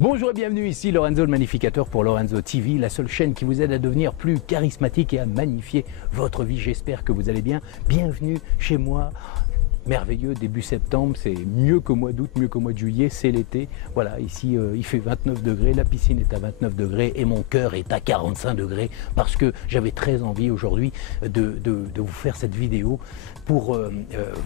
Bonjour et bienvenue ici Lorenzo le Magnificateur pour Lorenzo TV, la seule chaîne qui vous aide à devenir plus charismatique et à magnifier votre vie. J'espère que vous allez bien. Bienvenue chez moi. Merveilleux, début septembre, c'est mieux qu'au mois d'août, mieux qu'au mois de juillet, c'est l'été. Voilà, ici il fait 29 degrés, la piscine est à 29 degrés et mon cœur est à 45 degrés parce que j'avais très envie aujourd'hui de vous faire cette vidéo pour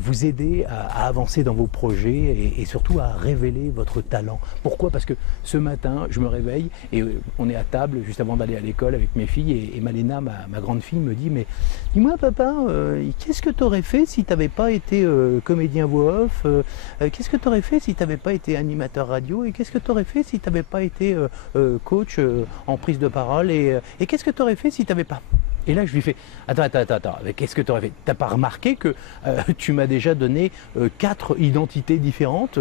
vous aider à avancer dans vos projets et surtout à révéler votre talent. Pourquoi? Parce que ce matin, je me réveille et on est à table juste avant d'aller à l'école avec mes filles et Malena, ma grande fille, me dit « Mais dis-moi papa, qu'est-ce que tu aurais fait si tu n'avais pas été comédien voix off, qu'est-ce que tu aurais fait si tu n'avais pas été animateur radio et qu'est-ce que tu aurais fait si tu n'avais pas été coach en prise de parole et qu'est-ce que tu aurais fait si tu n'avais pas ?» Et là je lui fais « Attends, qu'est-ce que tu aurais fait? T'as pas remarqué que tu m'as déjà donné 4 identités différentes,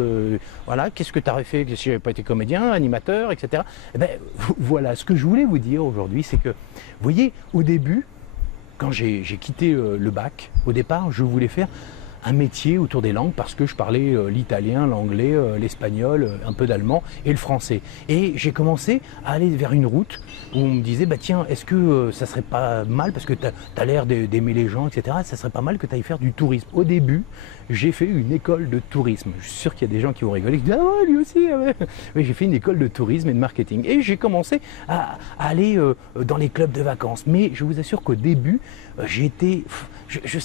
voilà, qu'est-ce que tu aurais fait si j'avais pas été comédien, animateur, etc. » Eh ben, voilà, ce que je voulais vous dire aujourd'hui, c'est que, vous voyez, au début, quand j'ai quitté le bac, au départ, je voulais faire un métier autour des langues parce que je parlais l'italien, l'anglais, l'espagnol, un peu d'allemand et le français. Et j'ai commencé à aller vers une route où on me disait, bah tiens, est-ce que ça serait pas mal, parce que tu as l'air d'aimer les gens, etc., ça serait pas mal que tu ailles faire du tourisme. Au début, j'ai fait une école de tourisme. Je suis sûr qu'il y a des gens qui vont rigoler, qui disent, ah ouais, lui aussi, ouais. Mais j'ai fait une école de tourisme et de marketing. Et j'ai commencé à aller dans les clubs de vacances. Mais je vous assure qu'au début, je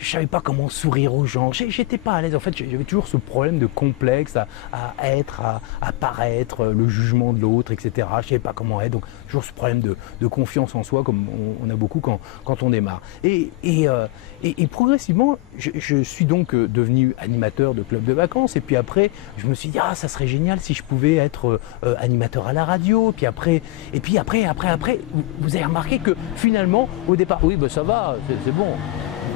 savais pas comment sourire aux gens, j'étais pas à l'aise. En fait, j'avais toujours ce problème de complexe à être, à paraître, le jugement de l'autre, etc. Je savais pas comment être, donc toujours ce problème de confiance en soi, comme on a beaucoup quand on démarre. Et progressivement, je suis donc devenu animateur de club de vacances, et puis après, je me suis dit, ah, ça serait génial si je pouvais être animateur à la radio, puis après, vous avez remarqué que finalement, au départ, oui, ben ça va, c'est bon.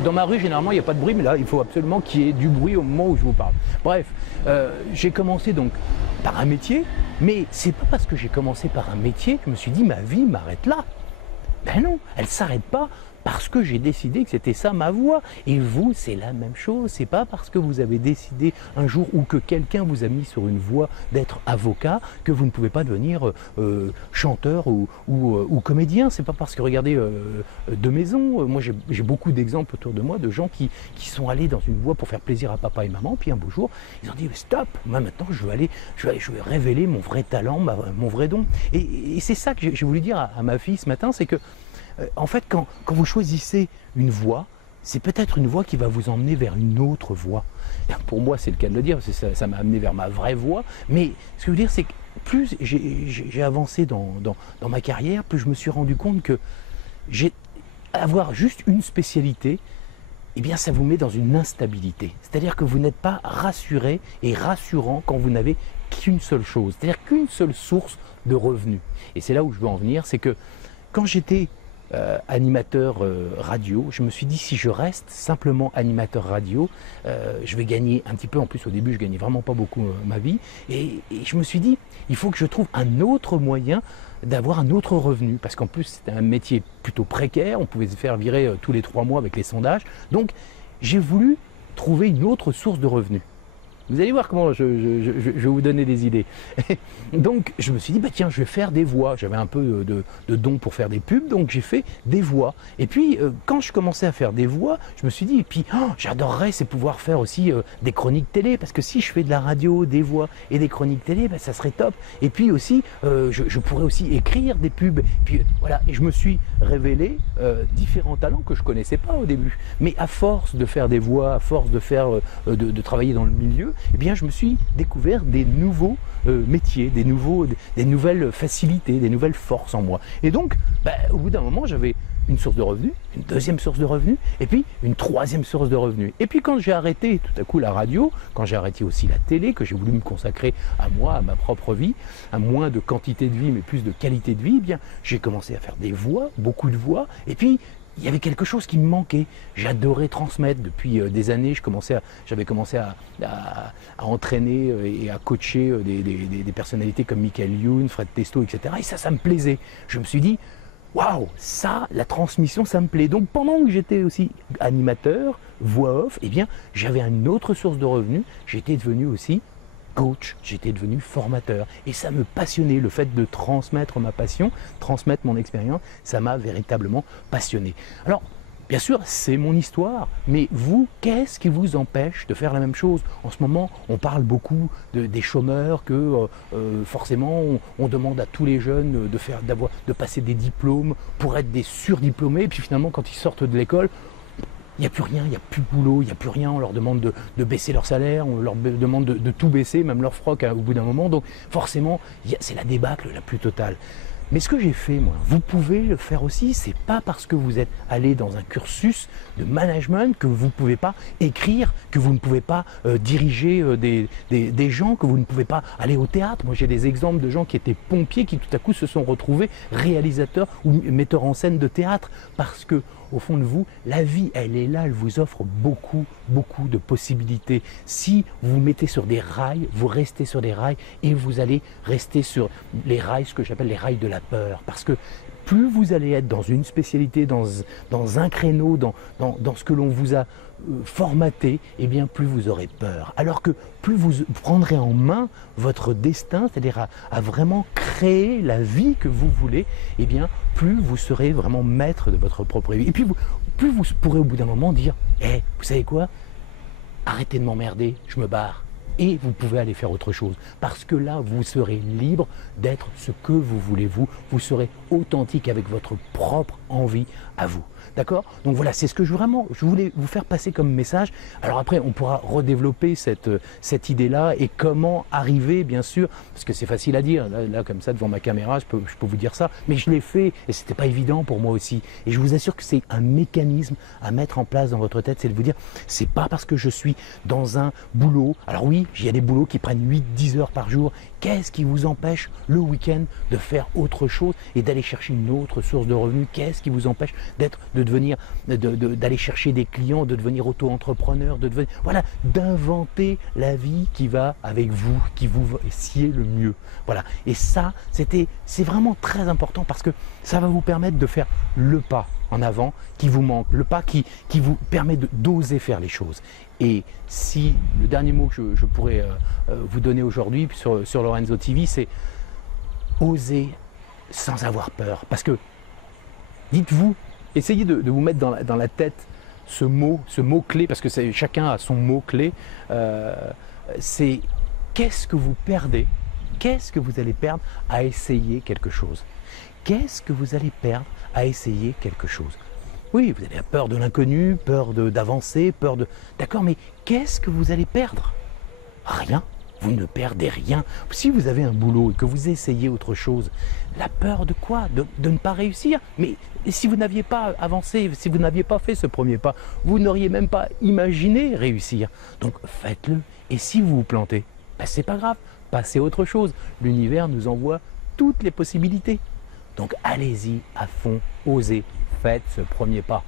Dans ma rue, généralement, il n'y a pas de bruit, mais là, il faut absolument qu'il y ait du bruit au moment où je vous parle. Bref, j'ai commencé donc par un métier, mais c'est pas parce que j'ai commencé par un métier que je me suis dit, ma vie m'arrête là. Ben non, elle ne s'arrête pas parce que j'ai décidé que c'était ça ma voie. Et vous, c'est la même chose. C'est pas parce que vous avez décidé un jour ou que quelqu'un vous a mis sur une voie d'être avocat que vous ne pouvez pas devenir chanteur ou comédien. C'est pas parce que, regardez, de maison, moi j'ai beaucoup d'exemples autour de moi de gens qui sont allés dans une voie pour faire plaisir à papa et maman, puis un beau jour, ils ont dit stop, moi maintenant je vais révéler mon vrai talent, mon vrai don. Et c'est ça que j'ai voulu dire à ma fille ce matin, c'est que en fait, quand vous choisissez une voie, c'est peut-être une voie qui va vous emmener vers une autre voie. Et pour moi, c'est le cas de le dire, parce que ça m'a amené vers ma vraie voie. Mais ce que je veux dire, c'est que plus j'ai avancé dans ma carrière, plus je me suis rendu compte que avoir juste une spécialité, eh bien, ça vous met dans une instabilité. C'est-à-dire que vous n'êtes pas rassuré et rassurant quand vous n'avez qu'une seule chose, c'est-à-dire qu'une seule source de revenus. Et c'est là où je veux en venir, c'est que quand j'étais animateur radio, je me suis dit, si je reste simplement animateur radio, je vais gagner un petit peu. En plus, au début, je gagnais vraiment pas beaucoup ma vie, et je me suis dit, il faut que je trouve un autre moyen d'avoir un autre revenu, parce qu'en plus c'était un métier plutôt précaire, on pouvait se faire virer tous les 3 mois avec les sondages. Donc j'ai voulu trouver une autre source de revenus. Vous allez voir comment je vais vous donner des idées. Donc je me suis dit, bah tiens, je vais faire des voix. J'avais un peu de dons pour faire des pubs, donc j'ai fait des voix. Et puis quand je commençais à faire des voix, je me suis dit, et puis j'adorerais, c'est pouvoir faire aussi des chroniques télé, parce que si je fais de la radio, des voix et des chroniques télé, bah, ça serait top. Et puis aussi, je pourrais aussi écrire des pubs. Puis voilà, et je me suis révélé différents talents que je connaissais pas au début. Mais à force de faire des voix, à force de faire de travailler dans le milieu, eh bien, je me suis découvert des nouveaux métiers, des nouvelles facilités, des nouvelles forces en moi. Et donc, au bout d'un moment, j'avais une source de revenus, une deuxième source de revenus, et puis une troisième source de revenus. Et puis quand j'ai arrêté tout à coup la radio, quand j'ai arrêté aussi la télé, que j'ai voulu me consacrer à moi, à ma propre vie, à moins de quantité de vie, mais plus de qualité de vie, eh bien, j'ai commencé à faire des voix, beaucoup de voix, et puis il y avait quelque chose qui me manquait. J'adorais transmettre. Depuis des années, j'avais commencé à entraîner et à coacher des personnalités comme Michael Youn, Fred Testo, etc. Et ça me plaisait. Je me suis dit, waouh, ça, la transmission, ça me plaît. Donc pendant que j'étais aussi animateur, voix off, eh bien, j'avais une autre source de revenus. J'étais devenu aussi coach, j'étais devenu formateur. Et ça me passionnait, le fait de transmettre ma passion, transmettre mon expérience, ça m'a véritablement passionné. Alors, bien sûr, c'est mon histoire, mais vous, qu'est-ce qui vous empêche de faire la même chose? En ce moment, on parle beaucoup des chômeurs, que forcément, on demande à tous les jeunes de passer des diplômes pour être des surdiplômés, et puis finalement, quand ils sortent de l'école, il n'y a plus rien, il n'y a plus de boulot, il n'y a plus rien, on leur demande de baisser leur salaire, on leur demande de tout baisser, même leur froc au bout d'un moment, donc forcément, c'est la débâcle la plus totale. Mais ce que j'ai fait, moi, vous pouvez le faire aussi. C'est pas parce que vous êtes allé dans un cursus de management que vous ne pouvez pas écrire, que vous ne pouvez pas diriger des gens, que vous ne pouvez pas aller au théâtre. Moi, j'ai des exemples de gens qui étaient pompiers, qui tout à coup se sont retrouvés réalisateurs ou metteurs en scène de théâtre, parce que au fond de vous, la vie, elle est là, elle vous offre beaucoup, beaucoup de possibilités. Si vous vous mettez sur des rails, vous restez sur des rails et vous allez rester sur les rails, ce que j'appelle les rails de la peur. Parce que plus vous allez être dans une spécialité, dans un créneau, dans ce que l'on vous a formaté, eh bien plus vous aurez peur. Alors que plus vous prendrez en main votre destin, c'est-à-dire à vraiment créer la vie que vous voulez, eh bien plus vous serez vraiment maître de votre propre vie. Et puis plus vous pourrez au bout d'un moment dire « Eh, vous savez quoi? Arrêtez de m'emmerder, je me barre. » Et vous pouvez aller faire autre chose. Parce que là, vous serez libre d'être ce que vous voulez vous. Vous serez authentique avec votre propre envie à vous. D'accord? Donc voilà, c'est ce que je voulais vous faire passer comme message. Alors après, on pourra redévelopper cette idée-là et comment arriver, bien sûr, parce que c'est facile à dire, là comme ça, devant ma caméra, je peux vous dire ça, mais je l'ai fait et c'était pas évident pour moi aussi. Et je vous assure que c'est un mécanisme à mettre en place dans votre tête, c'est de vous dire, c'est pas parce que je suis dans un boulot, alors oui, il y a des boulots qui prennent 8-10 heures par jour, qu'est-ce qui vous empêche le week-end de faire autre chose et d'aller chercher une autre source de revenus? Qu'est-ce qui vous empêche d'aller chercher des clients, de devenir auto-entrepreneur, voilà, d'inventer la vie qui va avec vous, qui vous sied le mieux. Voilà. Et ça, c'est vraiment très important parce que ça va vous permettre de faire le pas en avant qui vous manque, le pas qui vous permet d'oser faire les choses. Et si le dernier mot que je pourrais vous donner aujourd'hui sur Lorenzo TV, c'est oser sans avoir peur. Parce que, dites-vous, essayez de vous mettre dans la tête ce mot-clé, parce que chacun a son mot-clé, c'est qu'est-ce que vous perdez, qu'est-ce que vous allez perdre à essayer quelque chose? Qu'est-ce que vous allez perdre à essayer quelque chose? Oui, vous avez peur de l'inconnu, peur d'avancer, D'accord, mais qu'est-ce que vous allez perdre? Rien. Vous ne perdez rien. Si vous avez un boulot et que vous essayez autre chose, la peur de quoi? De ne pas réussir? Mais si vous n'aviez pas avancé, si vous n'aviez pas fait ce premier pas, vous n'auriez même pas imaginé réussir. Donc faites-le. Et si vous vous plantez, ben, c'est pas grave, passez à autre chose. L'univers nous envoie toutes les possibilités. Donc allez-y à fond, osez, faites ce premier pas.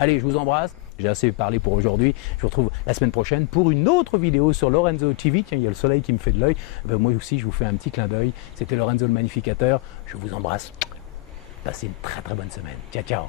Allez, je vous embrasse. J'ai assez parlé pour aujourd'hui. Je vous retrouve la semaine prochaine pour une autre vidéo sur Lorenzo TV. Tiens, il y a le soleil qui me fait de l'œil. Ben, moi aussi, je vous fais un petit clin d'œil. C'était Lorenzo le Magnificateur. Je vous embrasse. Passez une très très bonne semaine. Ciao, ciao.